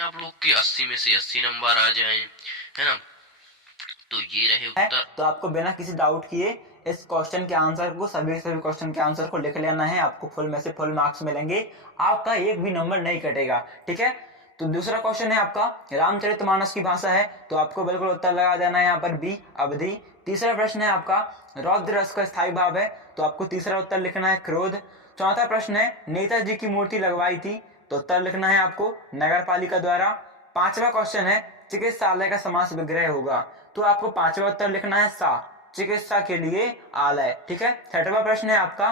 आप लोग के 80 में से 80 नंबर आ जाएं, है ना। तो ये रहे उत्तर। तो आपको बिना किसी डाउट किए इस क्वेश्चन के आंसर को, सभी क्वेश्चन के आंसर को लिख लेना है। आपको फुल में से फुल मार्क्स मिलेंगे, आपका एक भी नंबर नहीं कटेगा, ठीक है। तो दूसरा क्वेश्चन है आपका, रामचरितमानस की भाषा है, तो आपको बिल्कुल उत्तर लगा देना है यहाँ पर बी, अवधि। तीसरा प्रश्न है आपका, रौद्र रस का स्थायी भाव है, तो आपको तीसरा उत्तर लिखना है क्रोध। चौथा प्रश्न है, नेताजी की मूर्ति लगवाई थी, तो उत्तर लिखना है आपको नगर पालिका द्वारा। पांचवा क्वेश्चन है, चिकित्सालय का समास विग्रह होगा, तो आपको पांचवा उत्तर लिखना है सा, चिकित्सा के लिए आलय, ठीक है। छठवां प्रश्न है आपका,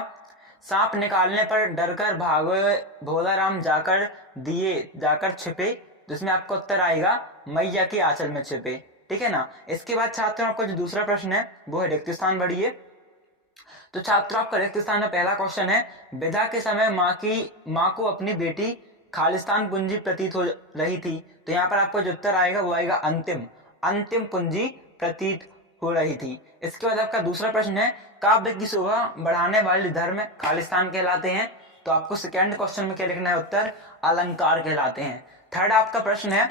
सांप निकालने पर डरकर भागे भोलाराम जाकर छिपे, जिसमें आपका उत्तर आएगा मैया के आंचल में छिपे, ठीक है ना। इसके बाद छात्रों, आपका जो दूसरा प्रश्न है वो है रिक्त स्थान बढ़िए। तो छात्रों, आपका रिक्त स्थान में पहला क्वेश्चन है, विदा के समय माँ को अपनी बेटी खालिस्तान कुंजी प्रतीत हो रही थी, तो यहाँ पर आपको जो उत्तर आएगा वो आएगा अंतिम, अंतिम कुंजी प्रतीत हो रही थी। इसके बाद आपका दूसरा प्रश्न है, काव्य की शोभा बढ़ाने वाले धर्म खालिस्तान कहलाते हैं, तो आपको सेकेंड क्वेश्चन में क्या लिखना है, उत्तर अलंकार कहलाते हैं। थर्ड आपका प्रश्न है,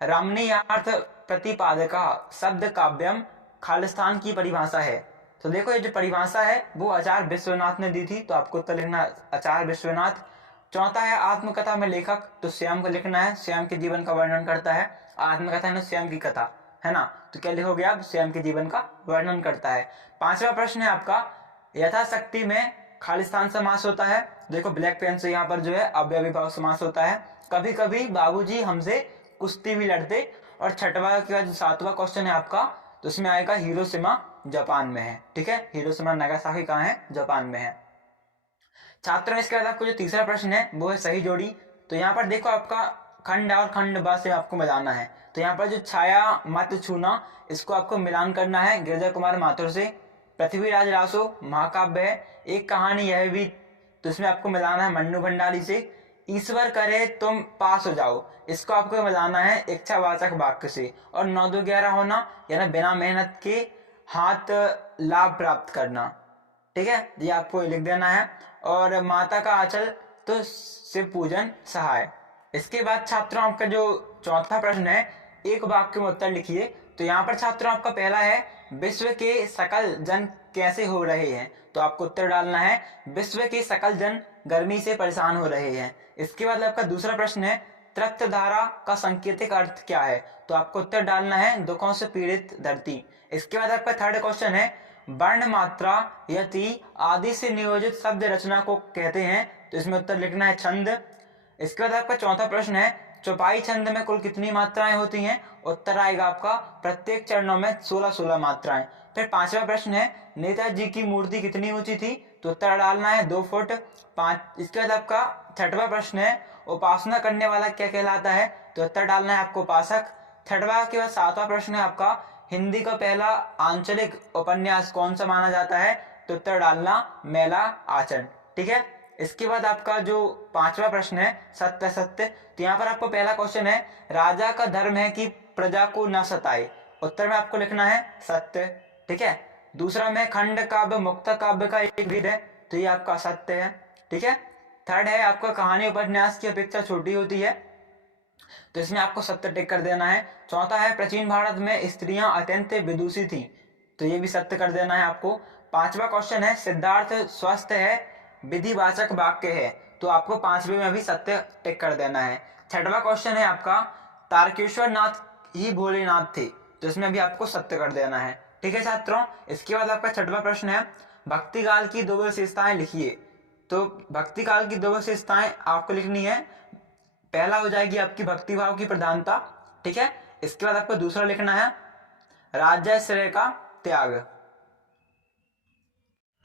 रमणीयार्थ प्रतिपादका शब्द काव्यम खालिस्तान की परिभाषा है, तो देखो ये जो परिभाषा है वो आचार्य विश्वनाथ ने दी थी, तो आपको उत्तर लिखना आचार्य विश्वनाथ। चौथा है आत्मकथा में लेखक, तो श्याम को लिखना है, श्याम के जीवन का वर्णन करता है, आत्मकथा में श्याम की कथा, है ना। तो क्या लिखोगे आप, श्याम के जीवन का वर्णन करता है। पांचवा प्रश्न है आपका, यथाशक्ति में खालिस्तान समास होता है, देखो ब्लैक पेन से यहाँ पर जो है अव्ययी भाव समास होता है, कभी कभी बाबूजी हमसे कुश्ती भी लड़ते। और छठवा के बाद जो सातवां क्वेश्चन है आपका, तो उसमें आएगा हिरोशिमा जापान में है, ठीक है, हिरोशिमा नागासाकी कहाँ है, जापान में है। छात्रों, इसके बाद आपको जो तीसरा प्रश्न है वो है सही जोड़ी, तो यहाँ पर देखो आपका खंड और खंड ब से आपको मिलाना है, तो यहाँ पर जो छाया मत छूना, इसको आपको मिलान करना है गिरिजा कुमार माथुर से। पृथ्वीराज रासो महाकाव्य है, एक कहानी यह भी, तो इसमें आपको मिलाना है मन्नू भंडारी से। ईश्वर करे तुम पास हो जाओ, इसको आपको मिलाना है इच्छावाचक वाक्य से। और 9-2-11 होना, यानी बिना मेहनत के हाथ लाभ प्राप्त करना, ठीक है, ये आपको लिख देना है। और माता का आंचल, तो शिव पूजन सहाय। इसके बाद छात्रों, आपका जो चौथा प्रश्न है, एक वाक्य में उत्तर लिखिए, तो यहाँ पर छात्रों आपका पहला है, विश्व के सकल जन कैसे हो रहे हैं, तो आपको उत्तर डालना है विश्व के सकल जन गर्मी से परेशान हो रहे हैं। इसके बाद आपका दूसरा प्रश्न है, तृप्त धारा का सांकेतिक अर्थ क्या है, तो आपको उत्तर डालना है दुखों से पीड़ित धरती। इसके बाद आपका थर्ड क्वेश्चन है, वर्ण मात्रा यति आदि से नियोजित शब्द रचना को कहते हैं, तो इसमें उत्तर लिखना है छंद। इसके बाद आपका चौथा प्रश्न है, चौपाई छंद में कुल कितनी मात्राएं होती हैं, उत्तर आएगा आपका प्रत्येक चरणों में 16-16 मात्राएं। फिर पांचवा प्रश्न है, नेताजी की मूर्ति कितनी ऊंची थी, तो उत्तर डालना है 2 फुट 5। इसके बाद आपका छठवा प्रश्न है, उपासना करने वाला क्या कहलाता है, तो उत्तर डालना है आपको उपासक। छठवा के बाद सातवां प्रश्न है आपका, हिंदी का पहला आंचलिक उपन्यास कौन सा माना जाता है, तो उत्तर डालना मेला आचरण, ठीक है। इसके बाद आपका जो पांचवा प्रश्न है, सत्य सत्य, तो यहाँ पर आपको पहला क्वेश्चन है, राजा का धर्म है कि प्रजा को न सताए, उत्तर में आपको लिखना है सत्य, ठीक है। दूसरा में खंड काव्य मुक्त काव्य का एक भेद है, तो ये आपका सत्य है, ठीक है। थर्ड है आपका, कहानी उपन्यास की अपेक्षा छोटी होती है, तो इसमें आपको सत्य टिक कर देना है। चौथा है, प्राचीन भारत में स्त्रियां अत्यंत विदुषी थी, तो ये भी सत्य कर देना है आपको। पांचवा क्वेश्चन है, सिद्धार्थ स्वस्थ है विधिवाचक वाक्य है, तो आपको पांचवे में भी सत्य टिक कर देना है। छठवा क्वेश्चन है आपका, तारकेश्वर नाथ ही भोलेनाथ थे, तो इसमें भी आपको सत्य कर देना है, ठीक है छात्रों। इसके बाद आपका छठवा प्रश्न है, भक्ति काल की 2 विशेषताएं लिखिए, तो भक्ति काल की 2 विशेषताएं आपको लिखनी है, पहला हो जाएगी आपकी भक्ति भाव की प्रधानता, ठीक है। इसके बाद आपको दूसरा लिखना है राज्याश्रय का त्याग।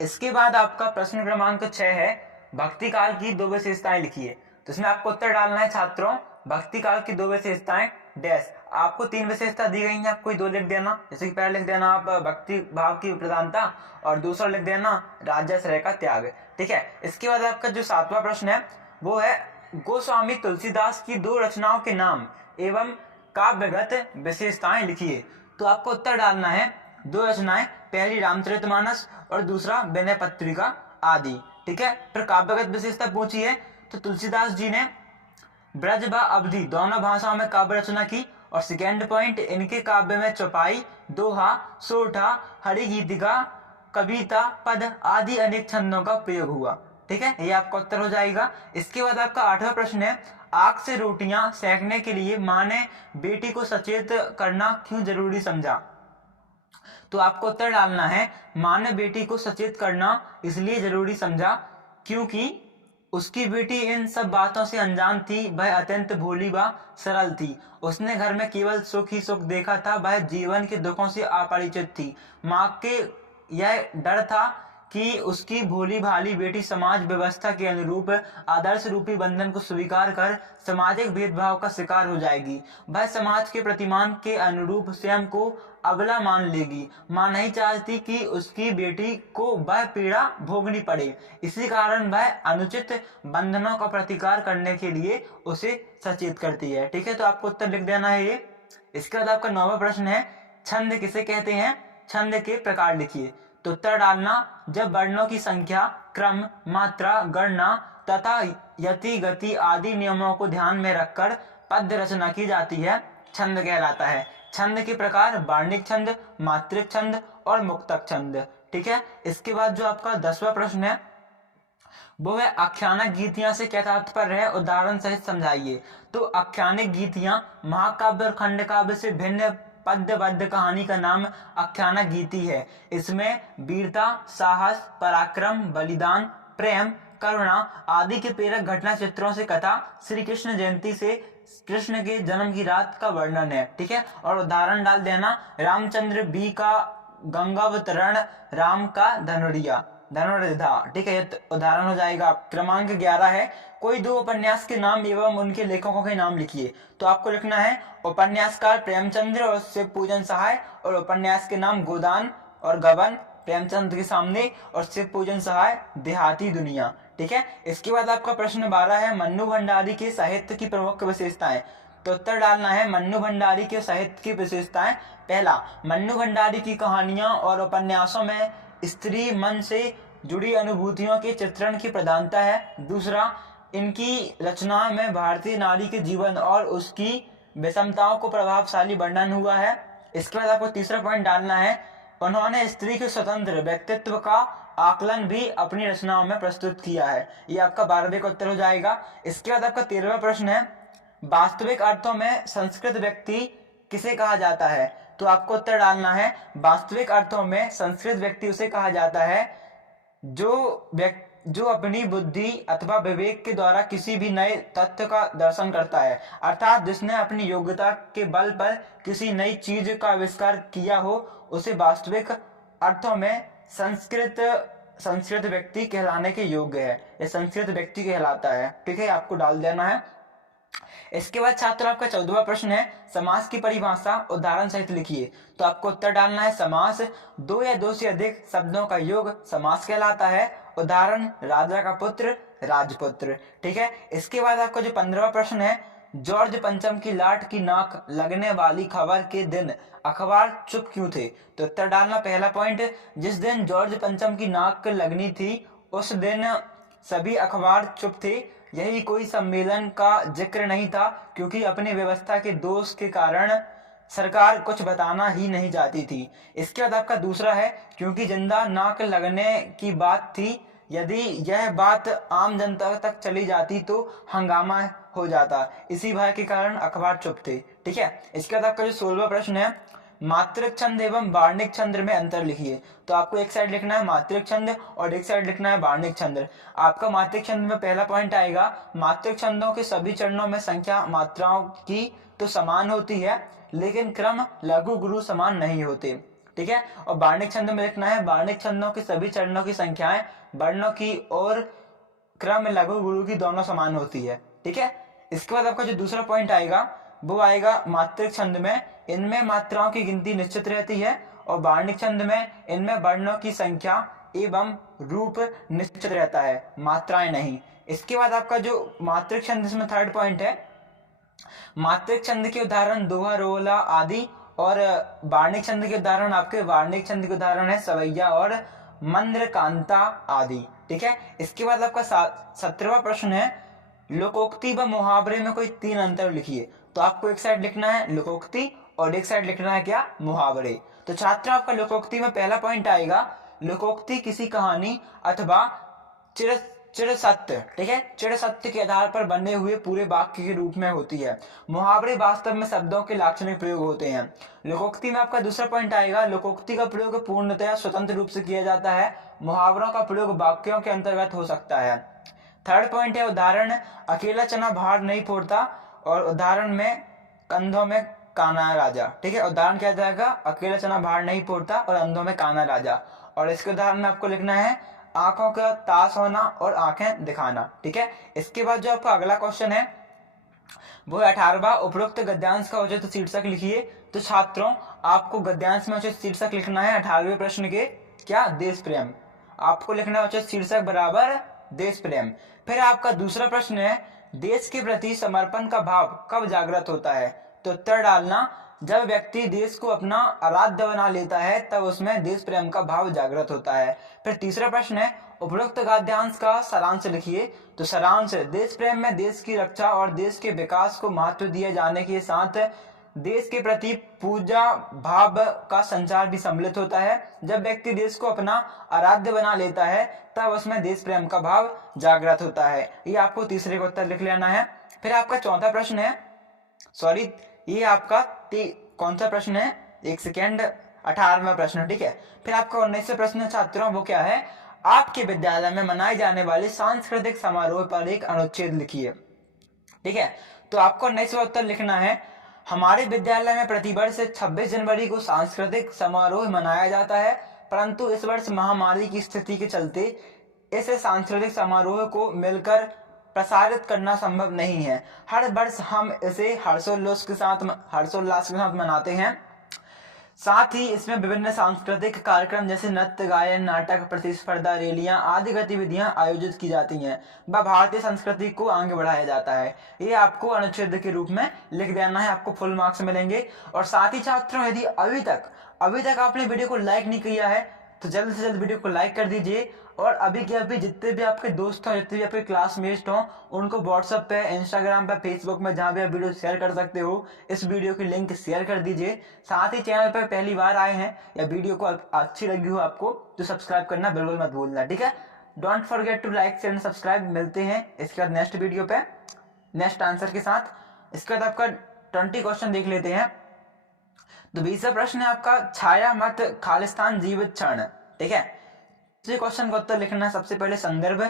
इसके बाद आपका प्रश्न क्रमांक 6 है, भक्ति काल की 2 विशेषताएं लिखिए, तो इसमें आपको उत्तर डालना है छात्रों, भक्ति काल की 2 विशेषताएं डैश। आपको 3 विशेषता दी गई हैं, आप कोई 2 लिख देना, जैसे कि पहला लिख देना आप भक्ति भाव की प्रधानता, और दूसरा लिख देना राज्याश्रय का त्याग, ठीक है। इसके बाद आपका जो 7वां प्रश्न है वो है, गोस्वामी तुलसीदास की 2 रचनाओं के नाम एवं काव्यगत विशेषताएं लिखिए, तो आपको उत्तर डालना है 2 रचनाएं, पहली रामचरितमानस और दूसरा विनय पत्रिका आदि, ठीक है। फिर काव्यगत विशेषता पूछी है, तो तुलसीदास जी ने ब्रज व अवधि दोनों भाषाओं में काव्य रचना की। और सेकेंड पॉइंट, इनके काव्य में चौपाई, दोहा, सोठा, हरिगीतिका, कविता, पद आदि अनेक छंदों का प्रयोग हुआ। ठीक है, ये आपका उत्तर हो जाएगा। इसके बाद आपका 8वां प्रश्न है, आग से रोटियां सेकने के लिए माँ ने बेटी को सचेत करना क्यों जरूरी समझा। तो आपको उत्तर डालना है, माँ ने बेटी को सचेत करना इसलिए जरूरी समझा क्योंकि उसकी बेटी इन सब बातों से अनजान थी, वह अत्यंत भोली व सरल थी। उसने घर में केवल सुख ही सुख देखा था, वह जीवन के दुखों से अपरिचित थी। माँ के यह डर था कि उसकी भोली भाली बेटी समाज व्यवस्था के अनुरूप आदर्श रूपी बंधन को स्वीकार कर सामाजिक भेदभाव का शिकार हो जाएगी। वह समाज के प्रतिमान के अनुरूप स्वयं को अबला मान लेगी। माँ नहीं चाहती कि उसकी बेटी को वह पीड़ा भोगनी पड़े, इसी कारण वह अनुचित बंधनों का प्रतिकार करने के लिए उसे सचेत करती है। ठीक है, तो आपको उत्तर लिख देना है ये। इसके बाद आपका 9वां प्रश्न है, छंद किसे कहते हैं, छंद के प्रकार लिखिए। तो उत्तर डालना, जब वर्णों की संख्या, क्रम, मात्रा, गणना तथा यति, गति आदि नियमों को ध्यान में रखकर पद्य रचना की जाती है, छंद कहलाता है। छंद के प्रकार वार्णिक छंद, मात्रिक छंद और मुक्तक छंद। ठीक है, इसके बाद जो आपका 10वां प्रश्न है वो है, आख्यानक गीतियां से क्या तात्पर्य है, उदाहरण सहित समझाइए। तो आख्यानिक गीतियां महाकाव्य और खंड काव्य से भिन्न पद्यबद्ध कहानी का नाम आख्यानक गीति है। इसमें वीरता, साहस, पराक्रम, बलिदान, प्रेम, करुणा आदि के प्रेरक घटना चित्रों से कथा, श्री कृष्ण जयंती से कृष्ण के जन्म की रात का वर्णन है। ठीक है, और उदाहरण डाल देना, रामचंद्र बी का गंगावतरण, राम का धनुर्धा। ठीक है, ये उदाहरण हो जाएगा। क्रमांक 11 है, कोई दो उपन्यास के नाम एवं उनके लेखकों के नाम लिखिए। तो आपको लिखना है, उपन्यासकार प्रेमचंद्र और शिव पूजन सहाय, और उपन्यास के नाम गोदान और गबन, प्रेमचंद के सामने, और शिव पूजन सहाय देहाती दुनिया। ठीक है, इसके बाद आपका प्रश्न 12 है, मन्नू भंडारी के साहित्य की प्रमुख विशेषताएं। तो उत्तर डालना है, मन्नू भंडारी के साहित्य की विशेषताएं। पहला, मन्नू भंडारी की कहानियां और उपन्यासों में स्त्री मन से जुड़ी अनुभूतियों के चित्रण की प्रधानता है। दूसरा, इनकी रचनाओं में भारतीय नारी के जीवन और उसकी विषमताओं को प्रभावशाली वर्णन हुआ है। इसके बाद आपको तीसरा पॉइंट डालना है, उन्होंने स्त्री के स्वतंत्र व्यक्तित्व का आकलन भी अपनी रचनाओं में प्रस्तुत किया है। ये आपका 12वें का उत्तर हो जाएगा। इसके बाद आपका 13वां प्रश्न है, वास्तविक अर्थों में संस्कृत व्यक्ति किसे कहा जाता है। तो आपको उत्तर डालना है, वास्तविक अर्थों में संस्कृत व्यक्ति उसे कहा जाता है जो अपनी बुद्धि अथवा विवेक के द्वारा किसी भी नए तथ्य का दर्शन करता है, अर्थात जिसने अपनी योग्यता के बल पर किसी नई चीज का आविष्कार किया हो, उसे वास्तविक अर्थों में संस्कृत व्यक्ति कहलाने के योग्य है। ये संस्कृत व्यक्ति कहलाता है। ठीक है, आपको डाल देना है। इसके बाद छात्र आपका 14वां प्रश्न है, समास की परिभाषा उदाहरण सहित लिखिए। तो आपको उत्तर डालना है, समास दो या दो से अधिक शब्दों का योग समास कहलाता है। उदाहरण, राजा का पुत्र, राजपुत्र। ठीक है, इसके बाद आपका जो 15वां प्रश्न है, जॉर्ज पंचम की लाट की नाक लगने वाली खबर के दिन अखबार चुप क्यों थे। तो उत्तर डालना, पहला पॉइंट, जिस दिन जॉर्ज पंचम की नाक लगनी थी उस दिन सभी अखबार चुप थे। यही कोई सम्मेलन का जिक्र नहीं था, क्योंकि अपनी व्यवस्था के दोष के कारण सरकार कुछ बताना ही नहीं चाहती थी। इसके बाद आपका दूसरा है, क्योंकि जिंदा नाक लगने की बात थी, यदि यह बात आम जनता तक चली जाती तो हंगामा हो जाता, इसी भय के कारण अखबार चुप थे। ठीक है, इसके बाद आपका जो 16वां प्रश्न है, मात्रिक छंद एवं वार्णिक छंद में अंतर लिखिए। तो आपको एक साइड लिखना है मात्रिक छंद और एक साइड लिखना है वार्णिक छंद। आपका मात्रिक छंद में पहला पॉइंट आएगा, मात्रिक छंदों के सभी चरणों में संख्या मात्राओं की तो समान होती है, लेकिन क्रम लघु गुरु समान नहीं होते। ठीक है, और वार्णिक छंद में लिखना है, वार्णिक छंदों के सभी चरणों की संख्याएं वर्णों की और क्रम लघु गुरु की दोनों समान होती है। ठीक है, इसके बाद आपका जो दूसरा पॉइंट आएगा वो आएगा मात्रिक छंद में, इनमें मात्राओं की गिनती निश्चित रहती है, और वार्णिक छंद में इनमें वर्णों की संख्या एवं रूप निश्चित रहता है, मात्राएं नहीं। इसके बाद आपका जो मात्रिक छंद, इसमें थर्ड पॉइंट है, मात्रिक छंद के उदाहरण दोहा, रोला आदि, और वार्णिक छंद के उदाहरण आपके वार्णिक छंद के उदाहरण है सवैया और मंद्र कांता आदि। ठीक है, इसके बाद आपका 17वां प्रश्न है, लोकोक्ति व मुहावरे में कोई 3 अंतर लिखिए। तो आपको एक साइड लिखना है लोकोक्ति और एक साइड लिखना है क्या, मुहावरे। तो छात्र आपका लोकोक्ति में पहला पॉइंट आएगा, लोकोक्ति किसी कहानी अथवा चिर चिर सत्य, ठीक है, चिर सत्य के आधार पर बने हुए पूरे वाक्य के रूप में होती है। मुहावरे वास्तव में शब्दों के लाक्षणिक प्रयोग होते हैं। लोकोक्ति में आपका दूसरा पॉइंट आएगा, लोकोक्ति का प्रयोग पूर्णतया स्वतंत्र रूप से किया जाता है, मुहावरों का प्रयोग वाक्यों के अंतर्गत हो सकता है। थर्ड पॉइंट है उदाहरण, अकेला चना भार नहीं फोड़ता, और उदाहरण में कंधों में काना राजा, ठीक है, उदाहरण क्या जाएगा, अकेला चना भार नहीं फोड़ता और अंधों में काना राजा। और इसके उदाहरण में आपको लिखना है आंखों का तास होना और आंखें दिखाना, ठीक है। इसके बाद जो आपका अगला क्वेश्चन है वो 18वां, उपरोक्त गद्यांश का उचित शीर्षक लिखिए। तो छात्रों आपको गद्यांश में उचित शीर्षक लिखना है 18वें प्रश्न के, क्या, देश प्रेम। आपको लिखना है उचित शीर्षक बराबर देश प्रेम। फिर आपका दूसरा प्रश्न है, देश के प्रति समर्पण का भाव कब जागृत होता है। तो उत्तर डालना, जब व्यक्ति देश को अपना आराध्य बना लेता है तब उसमें देश प्रेम का भाव जागृत होता है। फिर तीसरा प्रश्न है, उपरोक्त गद्यांश का सारांश लिखिए। तो सारांश, देश प्रेम में देश की रक्षा और देश के विकास को महत्व दिए जाने के साथ देश के प्रति पूजा भाव का संचार भी सम्मिलित होता है। जब व्यक्ति देश को अपना आराध्य बना लेता है तब उसमें देश प्रेम का भाव जागृत होता है। ये आपको तीसरे का उत्तर लिख लेना है। फिर आपका चौथा प्रश्न है, सॉरी ये आपका कौन सा प्रश्न है, एक सेकेंड, 18वां प्रश्न, ठीक है। फिर आपका 19वां प्रश्न छात्रों वो क्या है, आपके विद्यालय में मनाए जाने वाले सांस्कृतिक समारोह पर एक अनुच्छेद लिखिए, ठीक है। तो आपको 19वां उत्तर लिखना है, हमारे विद्यालय में प्रतिवर्ष 26 जनवरी को सांस्कृतिक समारोह मनाया जाता है, परंतु इस वर्ष महामारी की स्थिति के चलते इस सांस्कृतिक समारोह को मिलकर प्रसारित करना संभव नहीं है। हर वर्ष हम इसे हर्षोल्लास के साथ मनाते हैं। साथ ही इसमें विभिन्न सांस्कृतिक कार्यक्रम जैसे नृत्य, गायन, नाटक, प्रतिस्पर्धा, रैलियां आदि गतिविधियां आयोजित की जाती हैं व भारतीय संस्कृति को आगे बढ़ाया जाता है। ये आपको अनुच्छेद के रूप में लिख देना है, आपको फुल मार्क्स मिलेंगे। और साथ ही छात्रों यदि अभी तक आपने वीडियो को लाइक नहीं किया है तो जल्द से जल्द वीडियो को लाइक कर दीजिए। और अभी के अभी जितने भी आपके दोस्त हों, जितने भी आपके क्लासमेट हों, उनको व्हाट्सएप पे, इंस्टाग्राम पे, फेसबुक में जहाँ भी आप वीडियो शेयर कर सकते हो, इस वीडियो की लिंक शेयर कर दीजिए। साथ ही चैनल पर पहली बार आए हैं या वीडियो को अच्छी लगी हो आपको तो सब्सक्राइब करना बिल्कुल मत भूलना, ठीक है। Don't forget to like, share and subscribe. मिलते हैं इसके बाद नेक्स्ट वीडियो पे नेक्स्ट आंसर के साथ। इसके बाद आपका 20 क्वेश्चन देख लेते हैं। तो 20वां प्रश्न है आपका, छाया मत खालिस्तान जीवित क्षण, ठीक है। तो क्वेश्चन का उत्तर लिखना है सबसे पहले संदर्भ,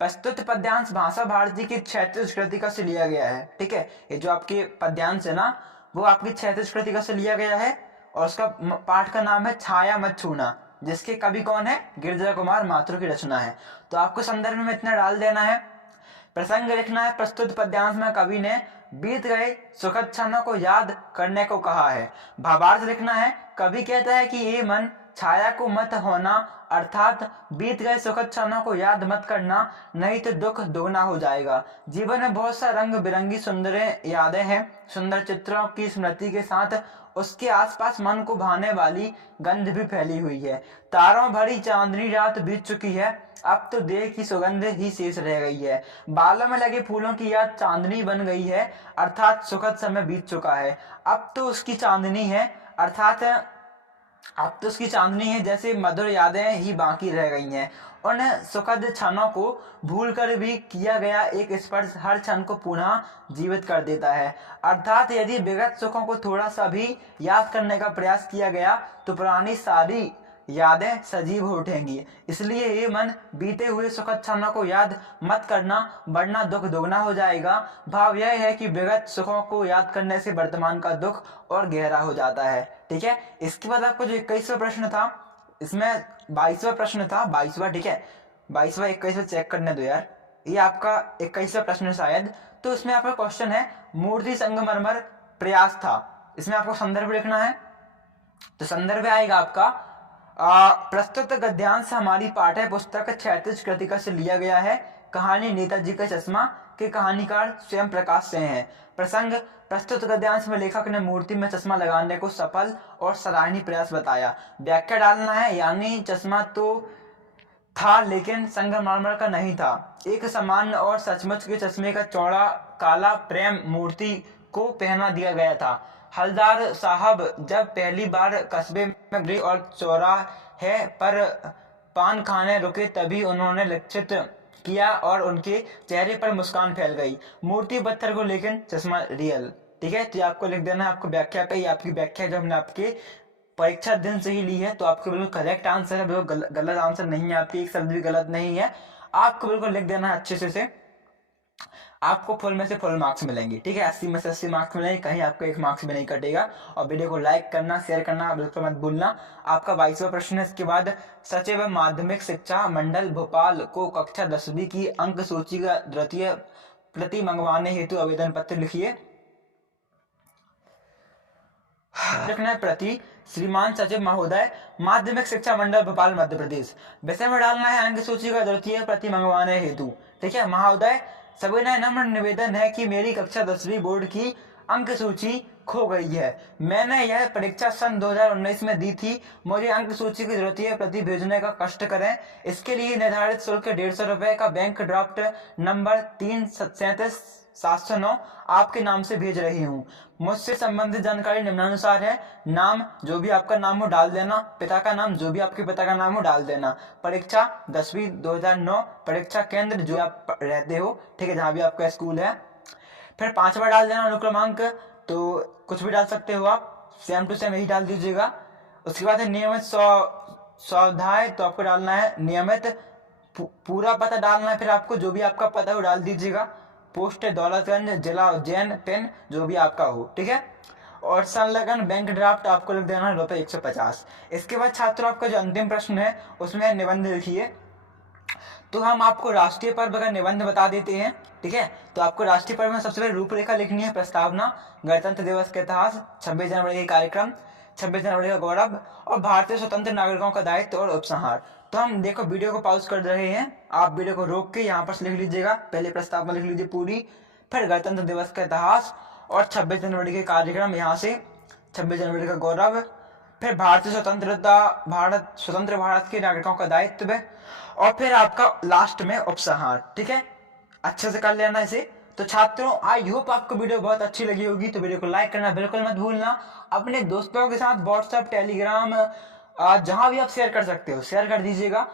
प्रस्तुत पद्यांश भाषा भारती की क्षैतिज कृतिका से लिया गया है, ठीक है। ये जो आपके पद्यांश है ना वो आपकी क्षैतिज कृतिका से लिया गया है और उसका पाठ का नाम है छाया मत छूना, जिसके कवि कौन है, गिरिजा कुमार माथुर की रचना है। तो आपको संदर्भ में इतना डाल देना है। प्रसंग लिखना है, प्रस्तुत पद्यांश में कवि ने बीत गए सुखद क्षणों को याद करने को कहा है। भावार्थ लिखना है, कवि कहता है कि ये मन छाया को मत होना, अर्थात बीत गए सुखद क्षणों को याद मत करना, नहीं तो दुख दोगुना हो जाएगा। जीवन में बहुत सा रंग बिरंगी सुंदर यादें हैं, सुंदर चित्रों की स्मृति के साथ उसके आसपास मन को भाने वाली गंध भी फैली हुई है। तारों भरी चांदनी रात बीत चुकी है, अब तो देह की सुगंध ही शेष रह गई है। बालों में लगे फूलों की याद चांदनी बन गई है, अर्थात सुखद समय बीत चुका है। अब तो उसकी चांदनी है, अर्थात अब तो उसकी चांदनी है, जैसे मधुर यादें ही बाकी रह गई हैं। उन सुखद क्षणों को भूलकर भी किया गया एक स्पर्श हर क्षण को पुनः जीवित कर देता है। अर्थात यदि विगत सुखों को थोड़ा सा भी याद करने का प्रयास किया गया तो पुरानी सारी यादें सजीव हो उठेंगी। इसलिए ये मन बीते हुए सुखद क्षणों को याद मत करना, वरना दुख दोगुना हो जाएगा। भाव यह है कि विगत सुखों को याद करने से वर्तमान का दुख और गहरा हो जाता है, ठीक है। इसके बाद आपको जो 21वां प्रश्न था, इसमें 22वां प्रश्न था, 22वां, ठीक है, 22वां 21वां चेक करने दो यार, ये आपका 21वां प्रश्न शायद। तो इसमें आपका क्वेश्चन है, मूर्ति संगमरमर प्रयास था। इसमें आपको संदर्भ लिखना है। तो संदर्भ आएगा आपका, प्रस्तुत गद्यांश हमारी पाठ्य पुस्तक क्षैतिज कृतिका से लिया गया है। कहानी नेताजी का चश्मा के कहानीकार स्वयं प्रकाश सिंह हैं। प्रसंग, प्रस्तुत गद्यांश में लेखक ने मूर्ति में चश्मा लगाने को सफल और सराहनीय प्रयास बताया। व्याख्या डालना है, यानी चश्मा तो था लेकिन संगमरमर का नहीं था। एक सामान्य और सचमुच के चश्मे का चौड़ा काला प्रेम मूर्ति को पहना दिया गया था। हलदार साहब जब पहली बार कस्बे में गए और चौराहे पर पान खाने रुके तभी उन्होंने लक्षित किया और उनके चेहरे पर मुस्कान फैल गई। मूर्ति पत्थर को लेकिन चश्मा रियल। ठीक है, तो ये आपको लिख देना है आपको व्याख्या पे। ये आपकी व्याख्या जो हमने आपके परीक्षा दिन से ही ली है, तो आपको बिल्कुल करेक्ट आंसर है, बिल्कुल गलत आंसर नहीं है, आपकी एक शब्द भी गलत नहीं है। आपको बिल्कुल लिख देना है अच्छे से आपको फुल में से फुल मार्क्स मिलेंगे। ठीक है, 80 में से 80 मार्क्स मिलेंगे, कहीं आपको 1 मार्क्स भी नहीं कटेगा। और वीडियो को लाइक करना, शेयर करना बिल्कुल मत भूलना। आपका 22वां प्रश्न है। इसके बाद सचिव माध्यमिक शिक्षा मंडल भोपाल को कक्षा 10वीं की अंक सूची का द्वितीय प्रति मंगवाने हेतु आवेदन पत्र लिखिए। लिखना है प्रति श्रीमान सचिव महोदय, माध्यमिक शिक्षा मंडल भोपाल मध्य प्रदेश। विषय में डालना है अंक सूची का द्वितीय प्रति मंगवाने हेतु। ठीक है, महोदय सविनय नम्र निवेदन है कि मेरी कक्षा 10वीं बोर्ड की अंक सूची खो गई है। मैंने यह परीक्षा सन 2019 में दी थी। मुझे अंक सूची की द्वितीय प्रति भेजने का कष्ट करें। इसके लिए निर्धारित शुल्क 150 रुपए का बैंक ड्राफ्ट नंबर 33709 आपके नाम से भेज रही हूँ। मुझसे संबंधित जानकारी निम्नानुसार है। नाम जो भी आपका नाम हो डाल देना, पिता का नाम जो भी आपके पिता का नाम हो डाल देना, परीक्षा 10वीं 2009, परीक्षा केंद्र जो आप रहते हो, ठीक है, जहाँ भी आपका स्कूल है। फिर 5वां डाल देना अनुक्रमांक, तो कुछ भी डाल सकते हो आप, सेम टू सेम यही डाल दीजिएगा। उसके बाद है नियमित स्वाध्याय, तो आपको डालना है नियमित, पूरा पता डालना है। फिर आपको जो भी आपका पता है वो डाल दीजिएगा। पोस्ट दौलतगंज, जिला उज्जैन, पिन जो भी आपका हो। ठीक है, और संलग्न बैंक ड्राफ्ट आपको लिख देना है रुपये 150। इसके बाद छात्रों आपका जो अंतिम प्रश्न है उसमें निबंध लिखिए। तो हम आपको राष्ट्रीय पर्व का निबंध बता देते हैं। ठीक है, तो आपको राष्ट्रीय पर्व में सबसे पहले रूपरेखा लिखनी है, प्रस्तावना, गणतंत्र दिवस का इतिहास, 26 जनवरी के कार्यक्रम, 26 जनवरी का गौरव और भारतीय स्वतंत्र नागरिकों का दायित्व और उपसंहार। तो हम देखो वीडियो को पॉज कर रहे हैं, आप वीडियो को रोक के यहाँ पर लिख लीजिएगा। पहले प्रस्तावना लिख लीजिए पूरी, फिर गणतंत्र दिवस का इतिहास और 26 जनवरी के कार्यक्रम, यहाँ से 26 जनवरी का गौरव, फिर स्वतंत्र भारत के नागरिकों का दायित्व, और फिर आपका लास्ट में उपसंहार। ठीक है, अच्छे से कर लेना इसे। तो छात्रों आई होप आपको वीडियो बहुत अच्छी लगी होगी, तो वीडियो को लाइक करना बिल्कुल मत भूलना। अपने दोस्तों के साथ व्हाट्सएप, टेलीग्राम, जहां भी आप शेयर कर सकते हो शेयर कर दीजिएगा।